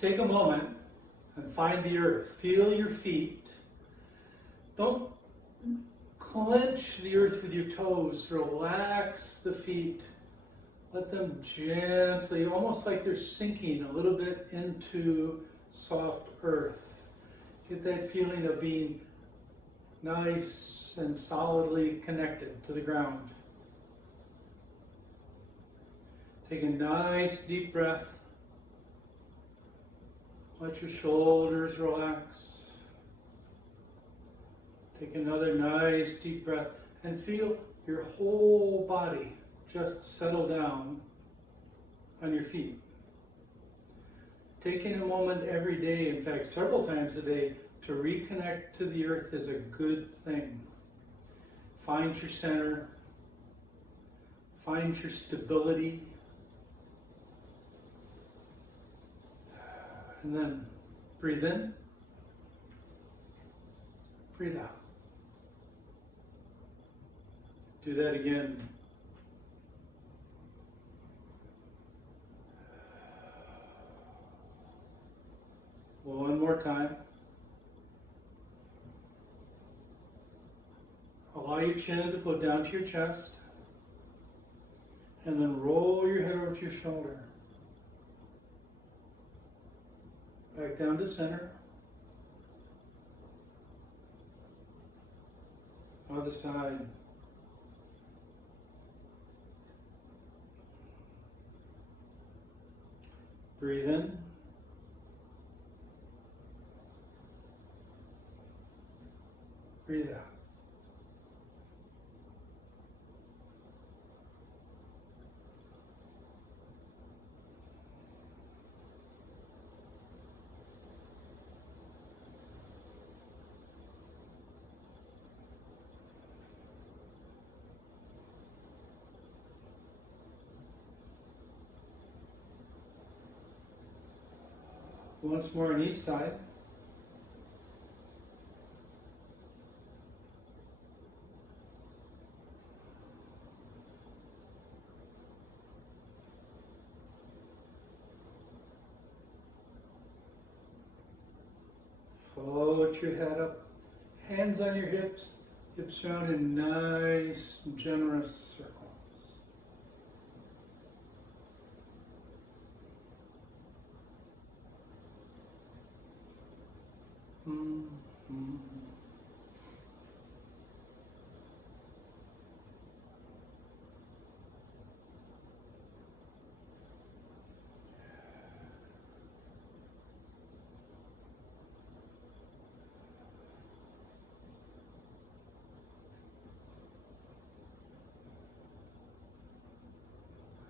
take a moment and find the earth. Feel your feet. Don't clench the earth with your toes. Relax the feet. Let them gently, almost like they're sinking a little bit into soft earth. Get that feeling of being nice and solidly connected to the ground. Take a nice deep breath. Let your shoulders relax. Take another nice deep breath and feel your whole body just settle down on your feet. Taking a moment every day, in fact several times a day, to reconnect to the earth is a good thing. Find your center. Find your stability. And then breathe in, breathe out. Do that again. One more time. Allow your chin to float down to your chest. And then roll your head over to your shoulder. Back down to center. Other side. Breathe in. Breathe out. Once more on each side. Float your head up, hands on your hips, hips round in nice, generous circles.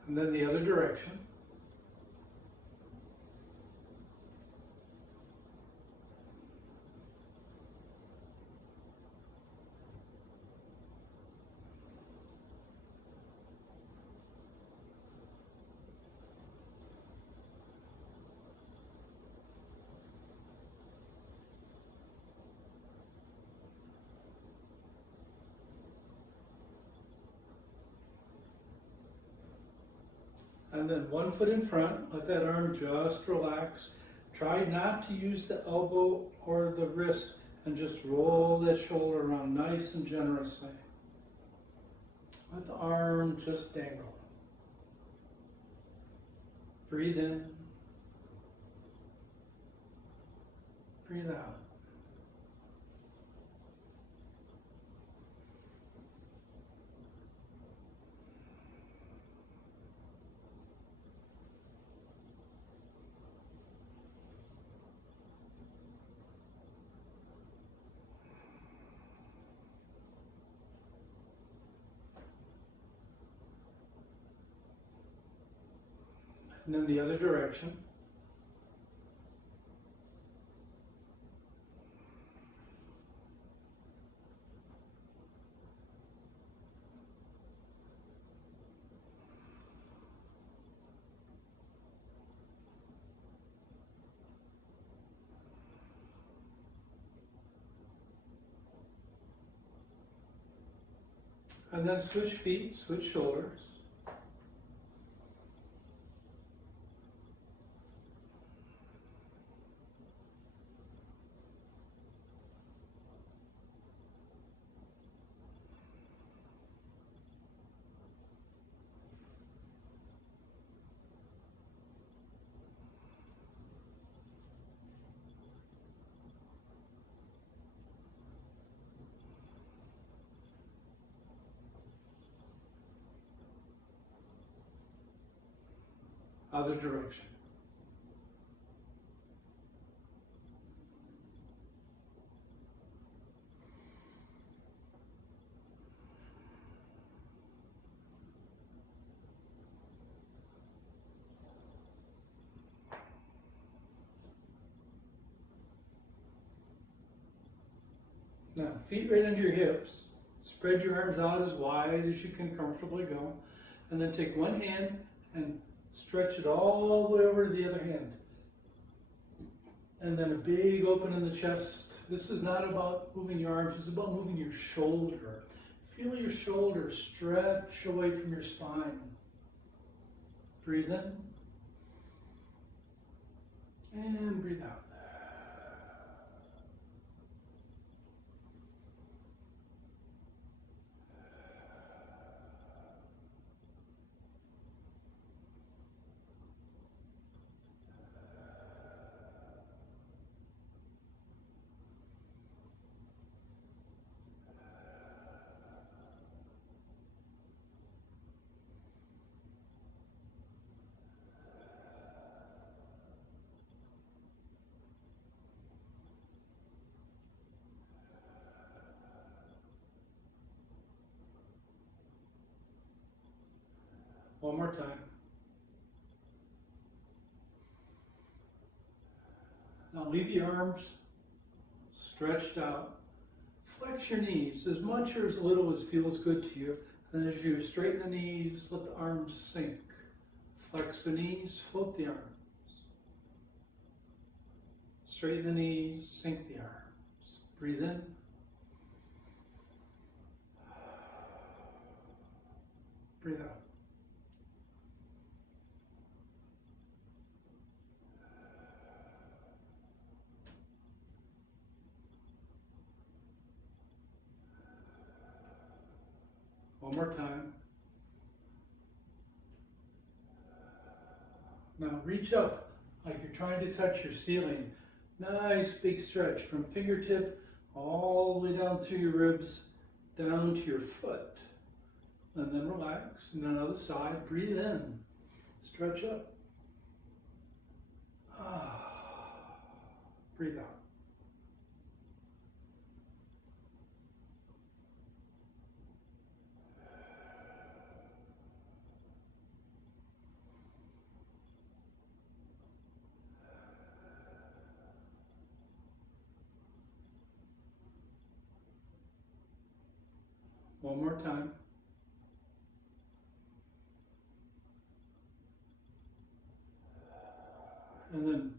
And then the other direction. And then one foot in front, let that arm just relax. Try not to use the elbow or the wrist and just roll that shoulder around nice and generously. Let the arm just dangle. Breathe in. Breathe out. And then the other direction. And then switch feet, switch shoulders. Other direction. Now, feet right under your hips. Spread your arms out as wide as you can comfortably go. And then take one hand and stretch it all the way over to the other hand. And then a big open in the chest. This is not about moving your arms, it's about moving your shoulder. Feel your shoulder stretch away from your spine. Breathe in. And breathe out. One more time. Now leave the arms stretched out. Flex your knees as much or as little as feels good to you. And as you straighten the knees, let the arms sink. Flex the knees, float the arms. Straighten the knees, sink the arms. Breathe in. Breathe out. One more time. Now reach up like you're trying to touch your ceiling. Nice big stretch from fingertip all the way down through your ribs, down to your foot. And then relax. And then other side, breathe in. Stretch up. Breathe out. One more time. And then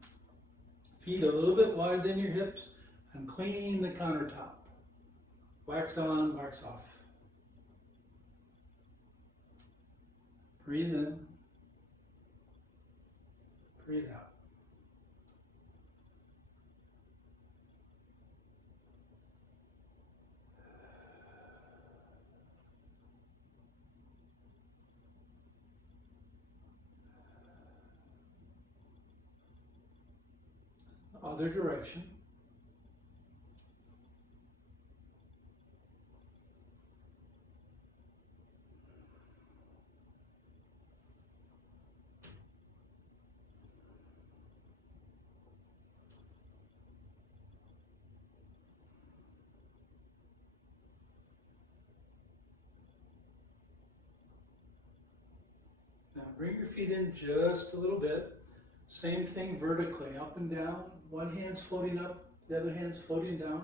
feet a little bit wider than your hips and clean the countertop. Wax on, wax off. Breathe in. Breathe out. Other direction. Now bring your feet in just a little bit. Same thing vertically, up and down. One hand's floating up, the other hand's floating down.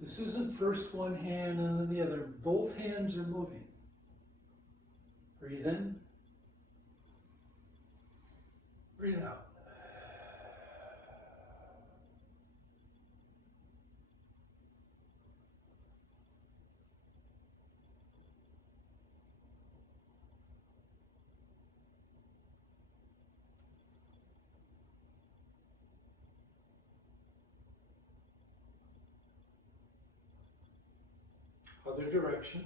This isn't first one hand and then the other. Both hands are moving. Breathe in. Breathe out. Other direction.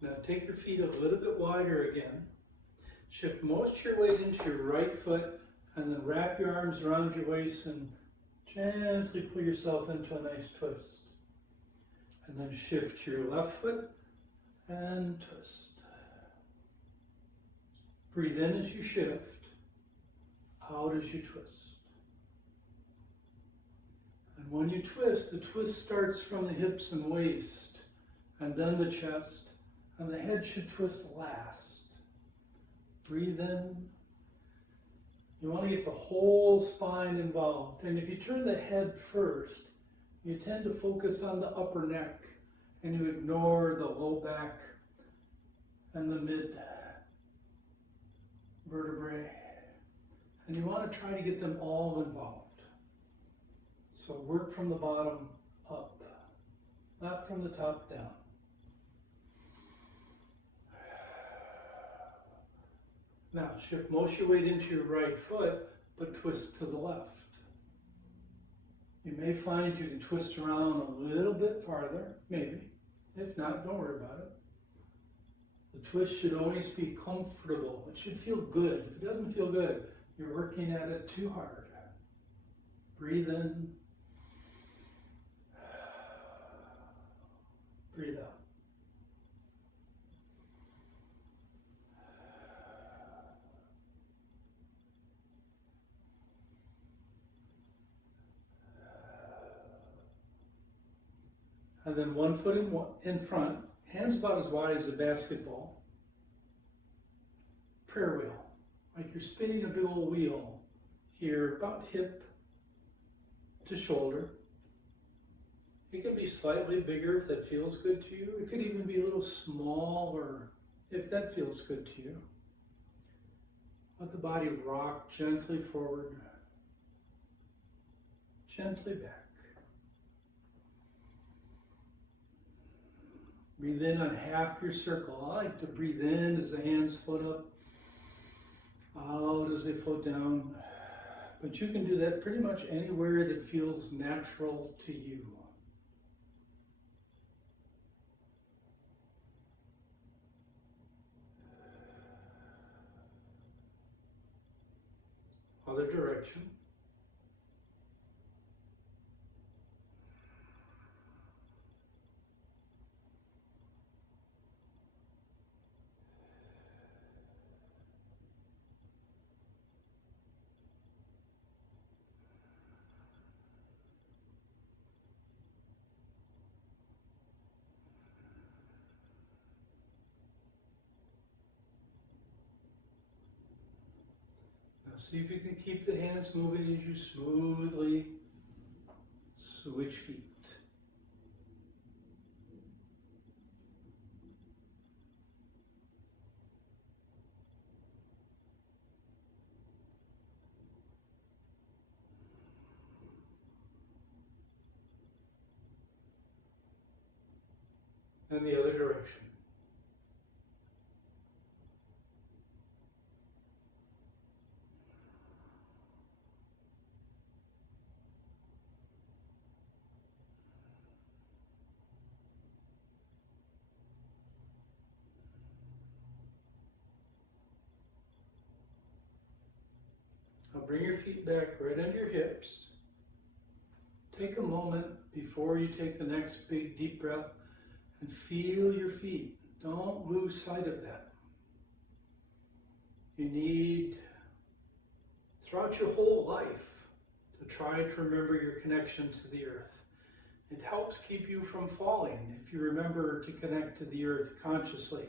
Now take your feet a little bit wider again. Shift most of your weight into your right foot and then wrap your arms around your waist and gently pull yourself into a nice twist. And then shift to your left foot and twist. Breathe in as you shift, out as you twist. And when you twist, the twist starts from the hips and waist, and then the chest, and the head should twist last. Breathe in. You want to get the whole spine involved. And if you turn the head first, you tend to focus on the upper neck, and you ignore the low back and the mid vertebrae. And you want to try to get them all involved. So work from the bottom up, not from the top down. Now shift most of your weight into your right foot, but twist to the left. You may find you can twist around a little bit farther, maybe. If not, don't worry about it. The twist should always be comfortable. It should feel good. If it doesn't feel good, you're working at it too hard. Breathe in. Breathe out. And then one foot in front, hands about as wide as a basketball. Prayer wheel, like you're spinning a big old wheel here, about hip to shoulder. It can be slightly bigger if that feels good to you. It could even be a little smaller if that feels good to you. Let the body rock gently forward, gently back. Breathe in on half your circle. I like to breathe in as the hands float up, out as they float down. But you can do that pretty much anywhere that feels natural to you. Other direction. See if you can keep the hands moving as you smoothly switch feet. And the other direction. Now bring your feet back right under your hips. Take a moment before you take the next big deep breath and feel your feet. Don't lose sight of that. You need, throughout your whole life, to try to remember your connection to the earth. It helps keep you from falling if you remember to connect to the earth consciously,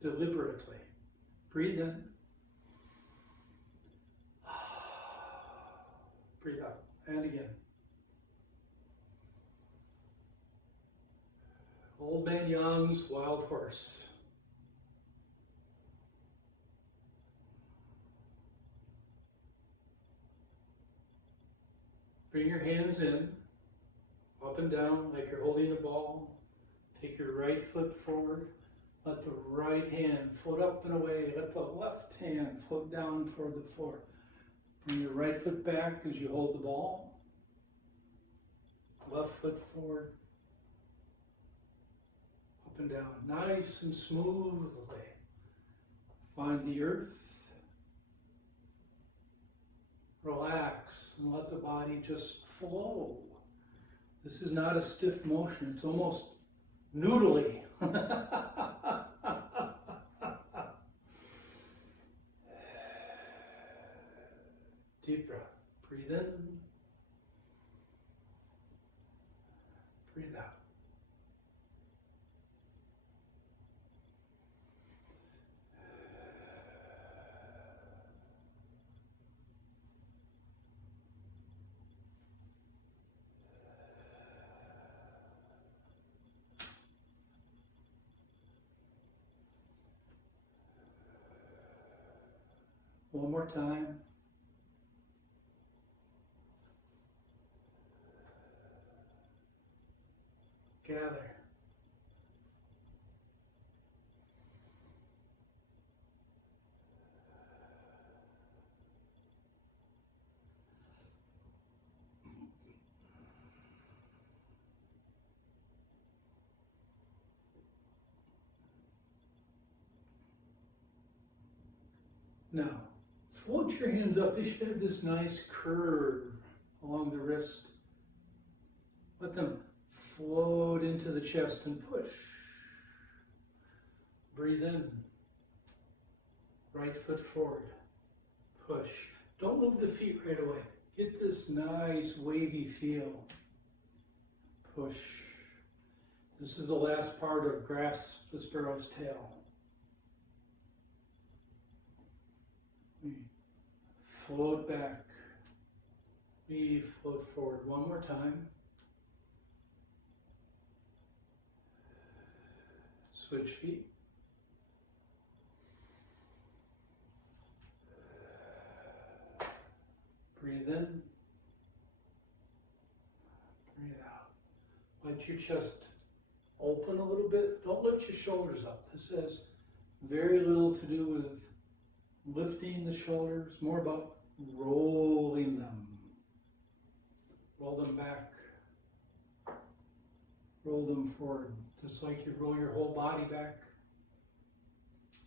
deliberately. Breathe in. Breathe out. And again. Old Man Young's Wild Horse. Bring your hands in, up and down like you're holding a ball. Take your right foot forward. Let the right hand float up and away. Let the left hand float down toward the floor. Bring your right foot back as you hold the ball. Left foot forward. Up and down, nice and smoothly. Find the earth. Relax and let the body just flow. This is not a stiff motion. It's almost noodly. Deep breath. Breathe in. Breathe out. One more time. Gather. Now, float your hands up. They should have this nice curve along the wrist. Let them float into the chest and push. Breathe in. Right foot forward. Push. Don't move the feet right away. Get this nice wavy feel. Push. This is the last part of grasp the sparrow's tail. Float back. We float forward. One more time. Switch feet. Breathe in. Breathe out. Let your chest open a little bit. Don't lift your shoulders up. This has very little to do with lifting the shoulders, more about rolling them. Roll them back. Roll them forward. Just like you roll your whole body back,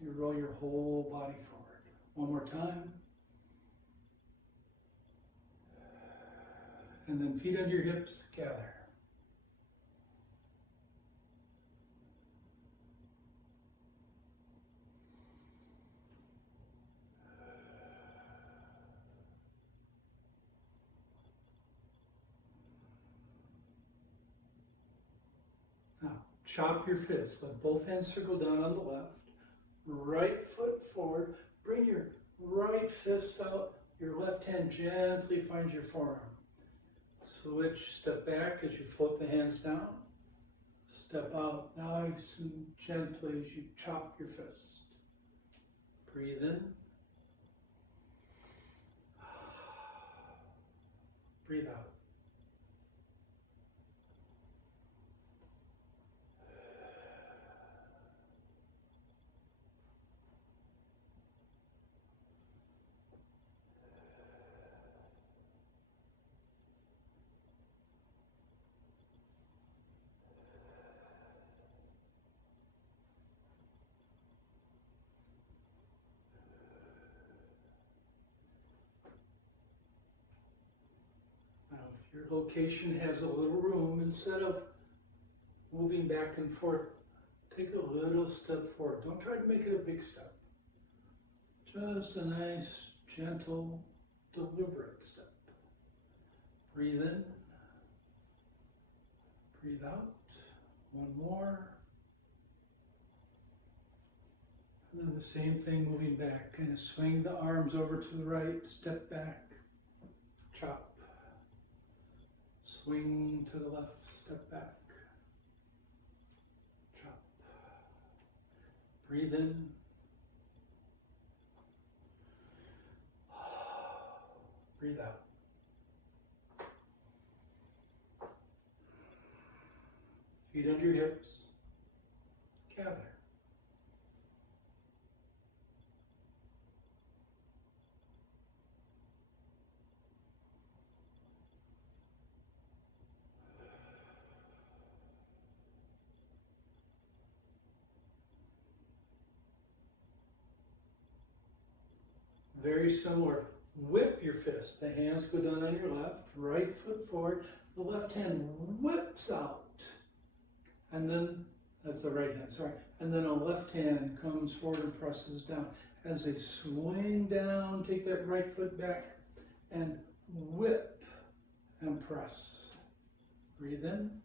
you roll your whole body forward. One more time. And then feet under your hips, gather. Now, chop your fists. Let both hands circle down on the left. Right foot forward. Bring your right fist out. Your left hand gently finds your forearm. Switch, step back as you float the hands down. Step out nice and gently as you chop your fist. Breathe in. Breathe out. Your location has a little room. Instead of moving back and forth, take a little step forward. Don't try to make it a big step. Just a nice, gentle, deliberate step. Breathe in. Breathe out. One more. And then the same thing moving back. Kind of swing the arms over to the right, step back, chop. Swing to the left, step back, chop. Breathe in. Breathe out. Feet under your hips. Gather. Very similar. whip your fist. The hands go down on your left, right foot forward. The left hand whips out. And then, that's the right hand, sorry. And then a left hand comes forward and presses down. As they swing down, take that right foot back and whip and press. Breathe in.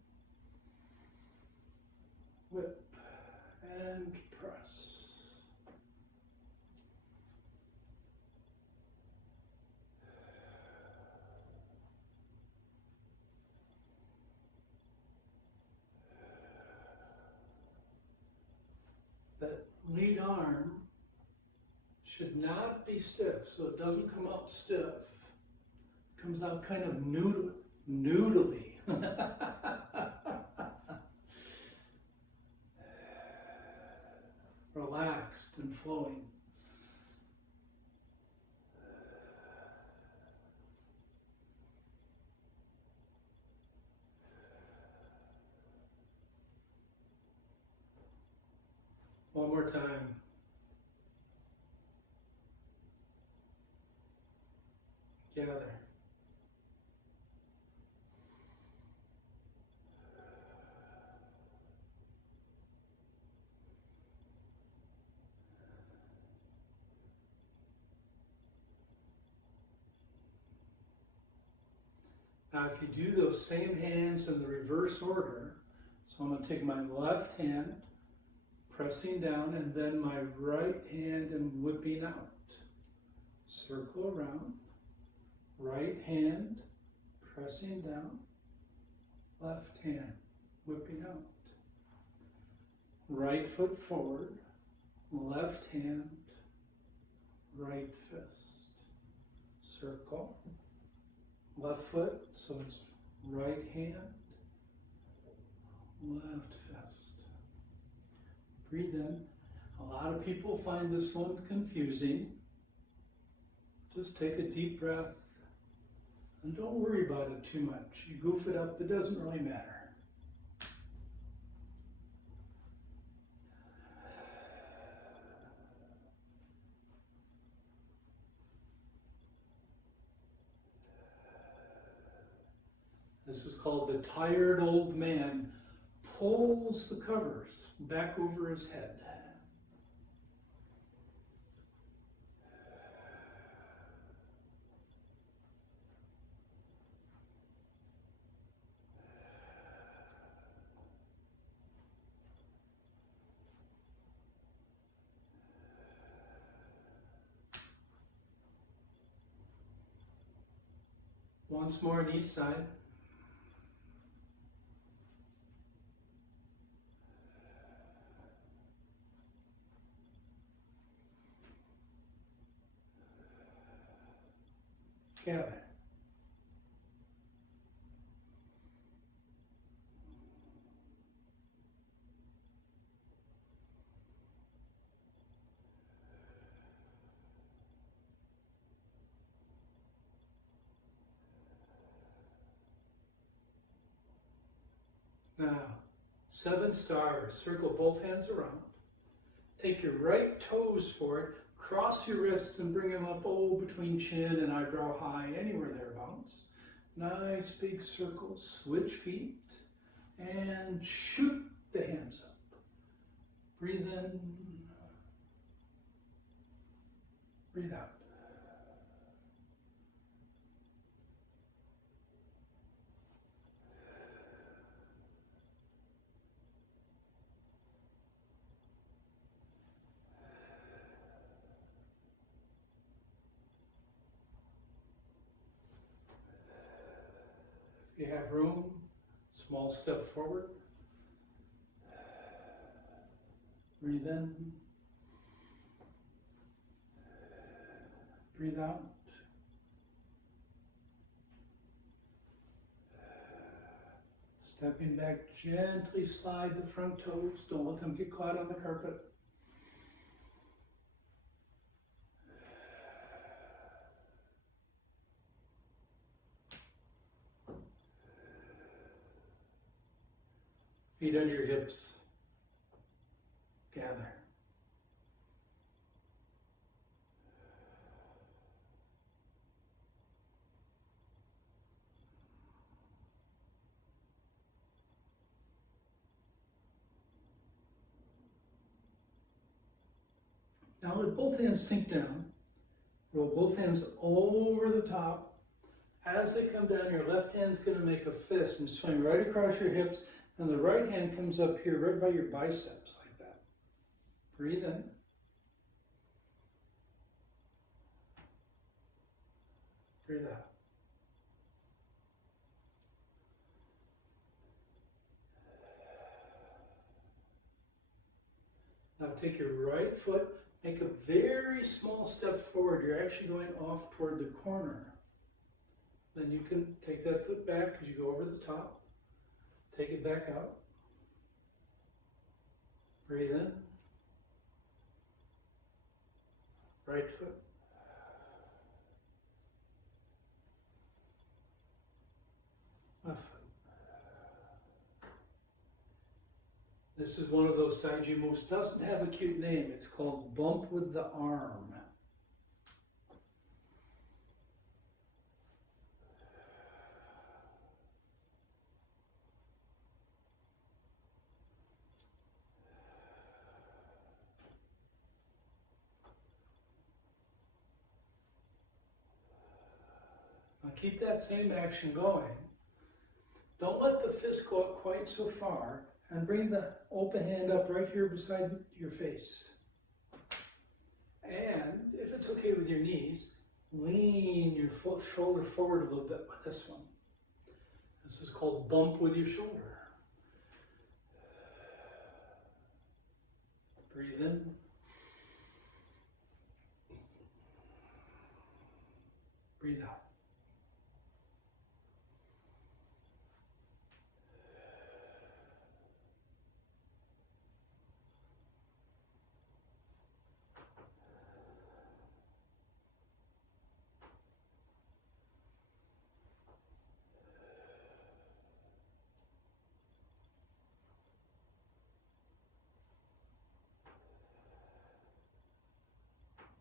Whip and press. That lead arm should not be stiff, so it doesn't come out stiff. It comes out kind of noodly. Relaxed and flowing. One more time. Gather. Now, if you do those same hands in the reverse order, so I'm going to take my left hand, pressing down, and then my right hand and whipping out. Circle around, right hand, pressing down, left hand, whipping out. Right foot forward, left hand, right fist. Circle. Left foot, so it's right hand, left fist. Breathe in. A lot of people find this one confusing. Just take a deep breath and don't worry about it too much. You goof it up, it doesn't really matter. This is called the tired old man pulls the covers back over his head. Once more on each side. Gather. Now, 7 stars. Circle both hands around. Take your right toes forward. Cross your wrists and bring them up between chin and eyebrow high, anywhere thereabouts. Nice big circle. Switch feet and shoot the hands up. Breathe in. Breathe out. If you have room, small step forward. Breathe in. Breathe out. Stepping back, gently slide the front toes. Don't let them get caught on the carpet. Feet under your hips. Gather. Now let both hands sink down. Roll both hands over the top. As they come down, your left hand's going to make a fist and swing right across your hips, and the right hand comes up here right by your biceps like that. Breathe in. Breathe out. Now take your right foot, make a very small step forward. You're actually going off toward the corner. Then you can take that foot back as you go over the top. Take it back out. Breathe in. Right foot. Left foot. This is one of those Taiji moves. Doesn't have a cute name. It's called bump with the arm. Now keep that same action going. Don't let the fist go up quite so far, and bring the open hand up right here beside your face. And if it's okay with your knees, lean your shoulder forward a little bit with this one. This is called bump with your shoulder. Breathe in. Breathe out.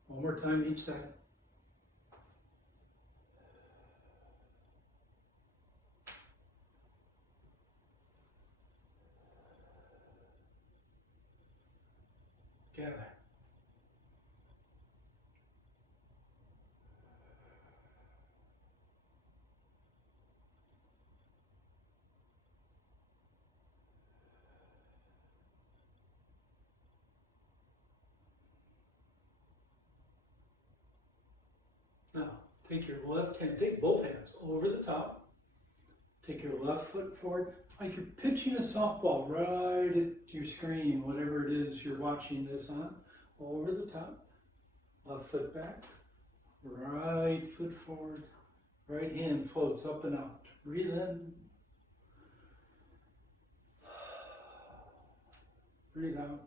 One more time each side. Gather. Now, take your left hand, take both hands over the top. Take your left foot forward, like you're pitching a softball right at your screen, whatever it is you're watching this on. Over the top, left foot back, right foot forward, right hand floats up and out. Breathe in. Breathe out.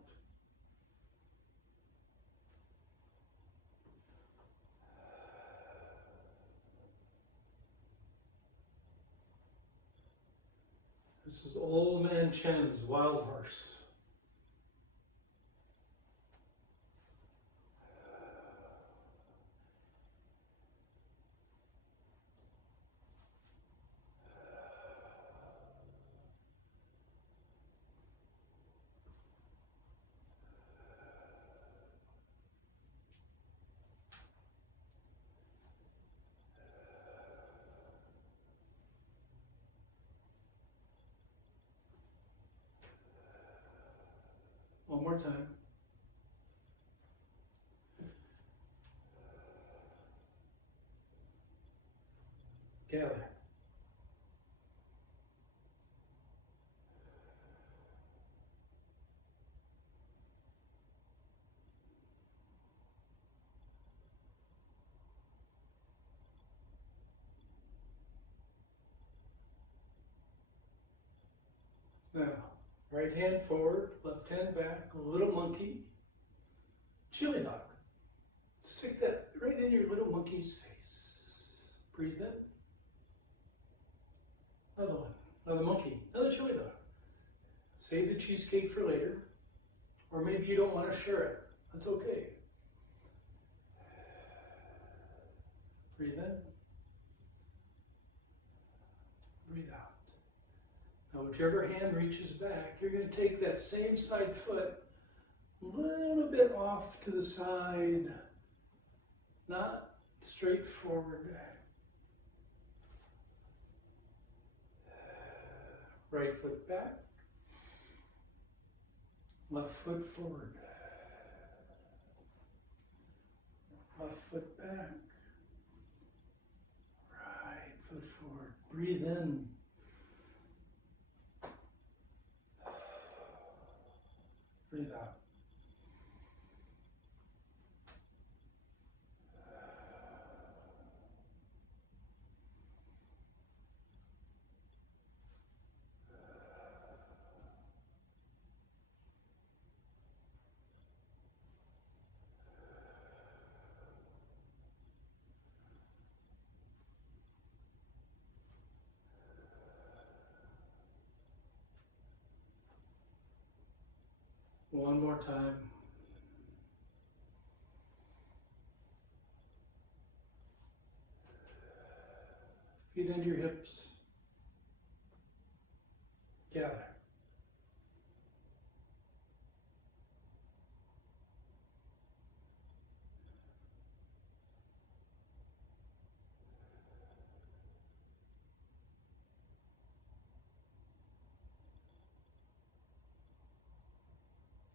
This is Old Man Chen's Wild Horse. One more time. Gather. Now, right hand forward, left hand back, a little monkey, chili dog. Stick that right in your little monkey's face. Breathe in. Another one, another monkey, another chili dog. Save the cheesecake for later, or maybe you don't want to share it. That's okay. Breathe in. Breathe out. Now, whichever hand reaches back, you're going to take that same side foot, little bit off to the side, not straight forward. Right foot back, left foot forward, left foot back, right foot forward. Breathe in. Breathe out. One more time. Feet into your hips. Gather.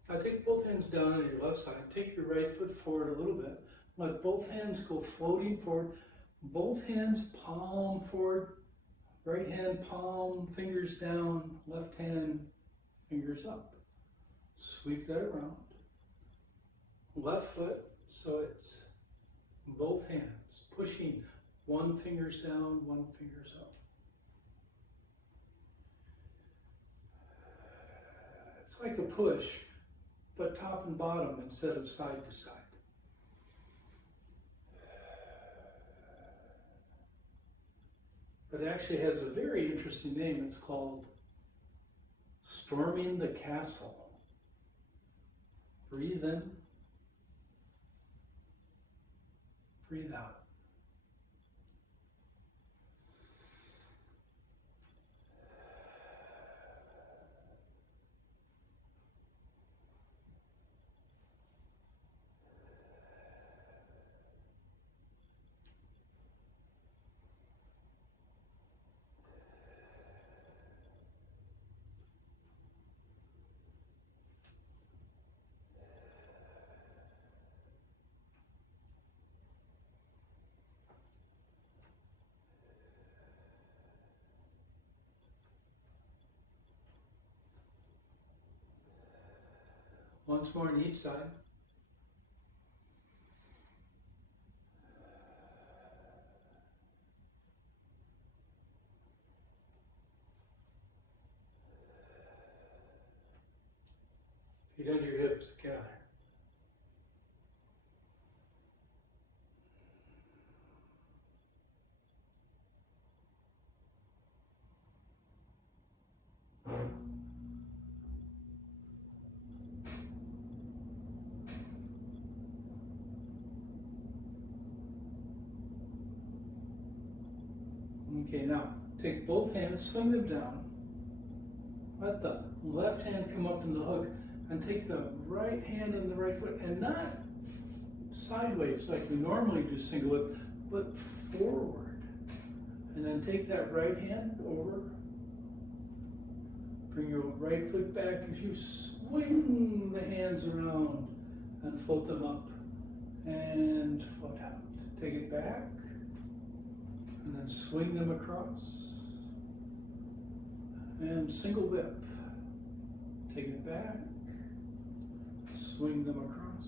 Now take both hands down on your left side. Take your right foot forward a little bit. Let both hands go floating forward. Both hands palm forward. Right hand palm, fingers down. Left hand, fingers up. Sweep that around. Left foot, so it's both hands pushing, one finger's down, one finger's up. It's like a push, but top and bottom instead of side to side. But it actually has a very interesting name. It's called Storming the Castle. Breathe in, breathe out. Once more on each side. Feet under your hips, gather. Okay, now take both hands, swing them down. Let the left hand come up in the hook and take the right hand and the right foot and not sideways like we normally do single whip, but forward. And then take that right hand over. Bring your right foot back as you swing the hands around and float them up and float out. Take it back. And then swing them across. And single whip. Take it back. Swing them across.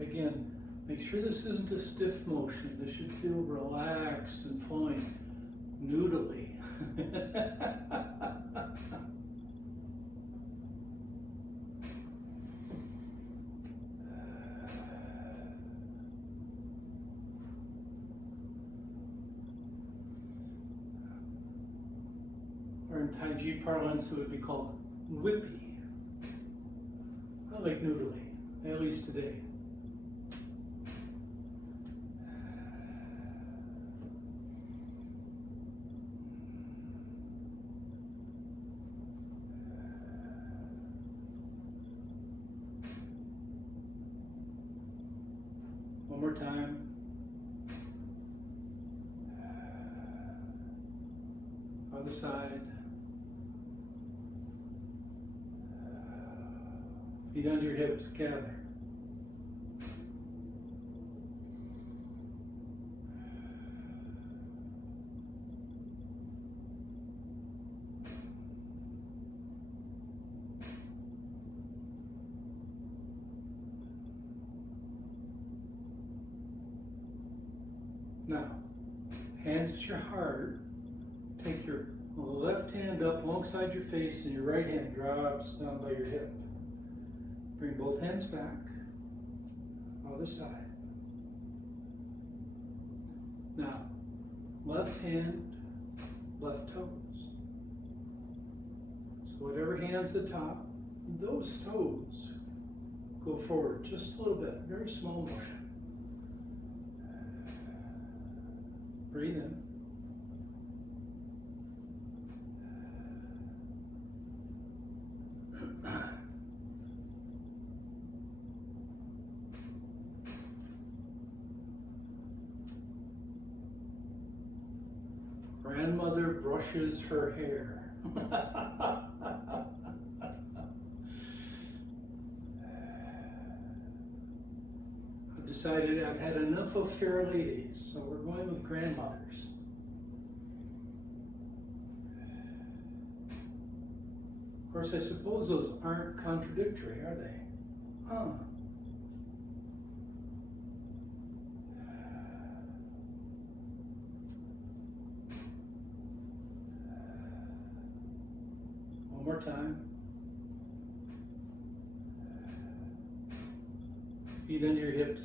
Again, make sure this isn't a stiff motion. This should feel relaxed and flowing. Noodly. Or in Tai Chi parlance, it would be called whippy. I like noodly, at least today. more time. Other side. Feet under your hips, gather. Now, hands at your heart. Take your left hand up alongside your face and your right hand drops down by your hip. Bring both hands back. Other side. Now, left hand, left toes. So whatever hand's the top, those toes go forward just a little bit. Very small motion. Breathe in. Grandmother brushes her hair. I've decided I've had enough of fair ladies, so we're going with grandmothers. Of course, I suppose those aren't contradictory, are they? Huh. One more time. Feet under your hips,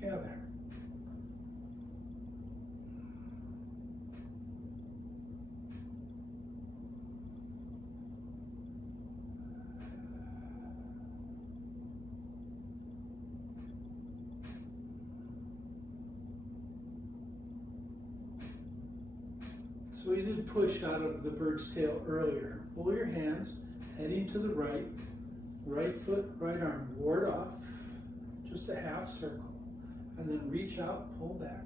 gather. So we did push out of the bird's tail earlier. Pull your hands, heading to the right, right foot, right arm, ward off, just a half circle, and then reach out, pull back.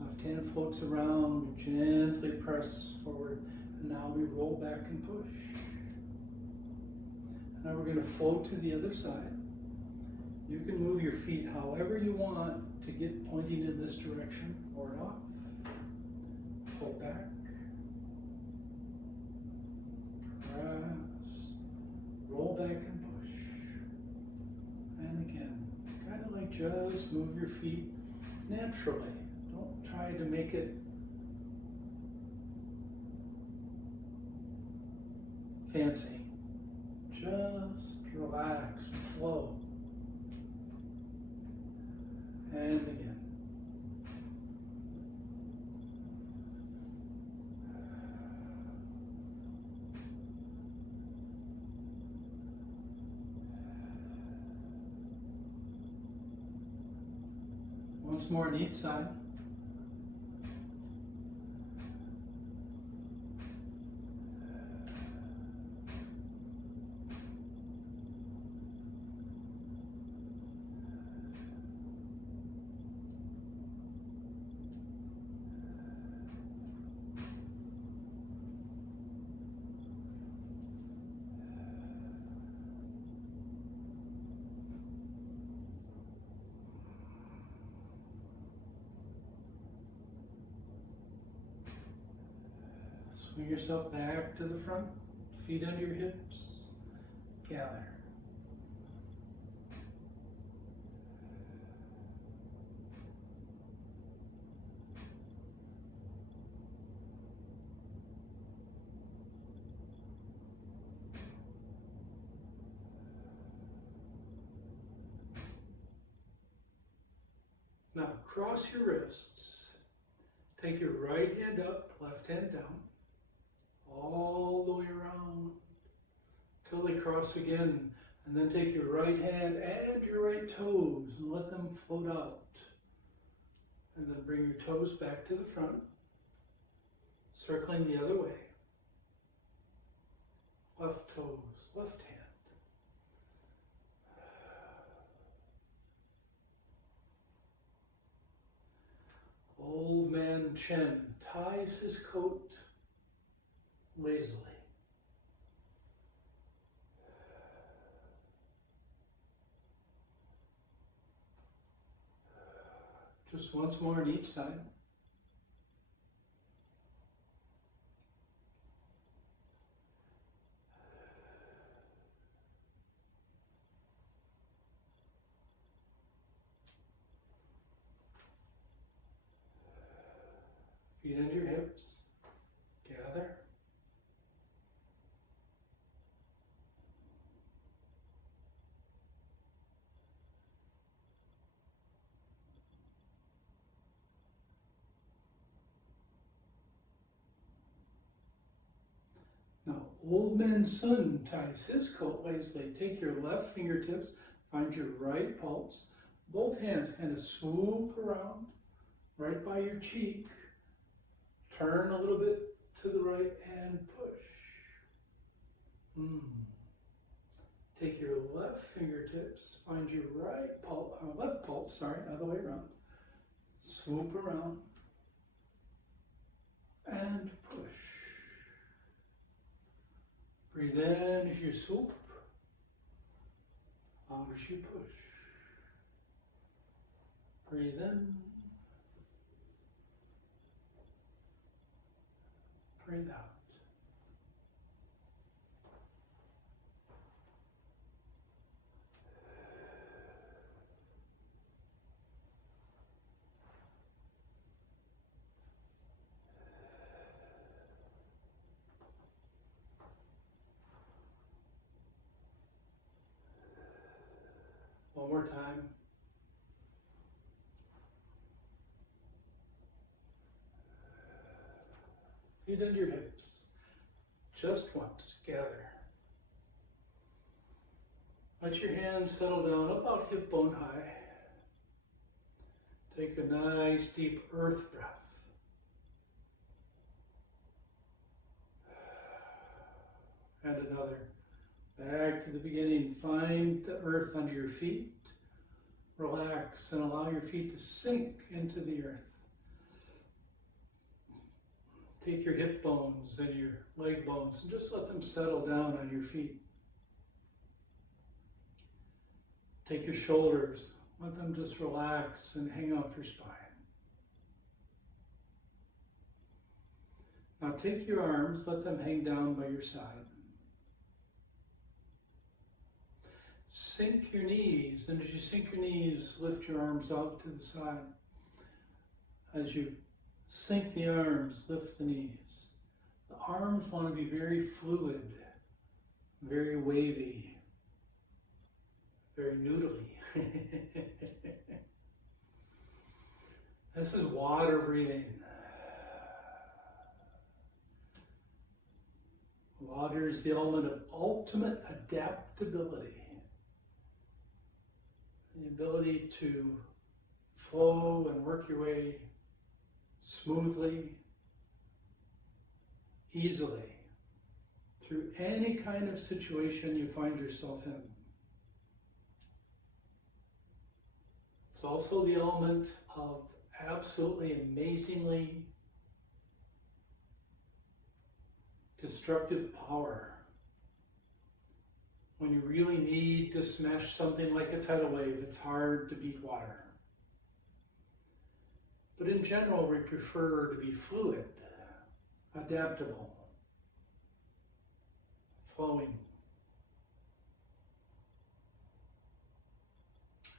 Left hand floats around, we gently press forward, and now we roll back and push. Now we're going to float to the other side. You can move your feet however you want to get pointing in this direction, ward off. Pull back, press, roll back and push. And again, kind of like just move your feet naturally. Don't try to make it fancy. Just relax and flow. And again. Once more on each side. Swing yourself back to the front, feet under your hips, gather. Now cross your wrists, take your right hand up, left hand down, all the way around till they cross again, and then take your right hand and your right toes and let them float out, and then bring your toes back to the front, circling the other way. Left toes, left hand. chin, ties his coat lazily. Just once more on each side. Feet under your hips. Gather. Now, old man Sun ties his coat lazily. Take your left fingertips, find your right pulse. Both hands kind of swoop around right by your cheek. Turn a little bit to the right and push. Take your left fingertips, find your left pulse, other way around. Swoop around and push. Breathe in as you swoop, out as you push. Breathe in, breathe out. One more time. Feet under your hips. Just once. Gather. Let your hands settle down about hip bone high. Take a nice deep earth breath. And another. Back to the beginning. Find the earth under your feet. Relax and allow your feet to sink into the earth. Take your hip bones and your leg bones and just let them settle down on your feet. Take your shoulders, let them just relax and hang off your spine. Now take your arms, let them hang down by your side. Sink your knees, and as you sink your knees, lift your arms out to the side. As you sink the arms, lift the knees. The arms want to be very fluid, very wavy, very noodly. This is water breathing. Water is the element of ultimate adaptability. The ability to flow and work your way smoothly, easily, through any kind of situation you find yourself in. It's also the element of absolutely amazingly destructive power. When you really need to smash something like a tidal wave, it's hard to beat water. But in general, we prefer to be fluid, adaptable, flowing.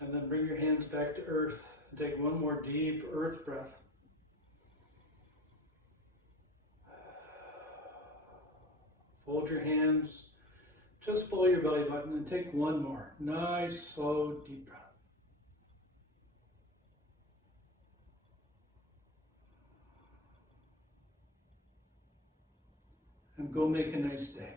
And then bring your hands back to earth and take one more deep earth breath. Fold your hands just below your belly button and take one more nice, slow, deep breath. And go make a nice day.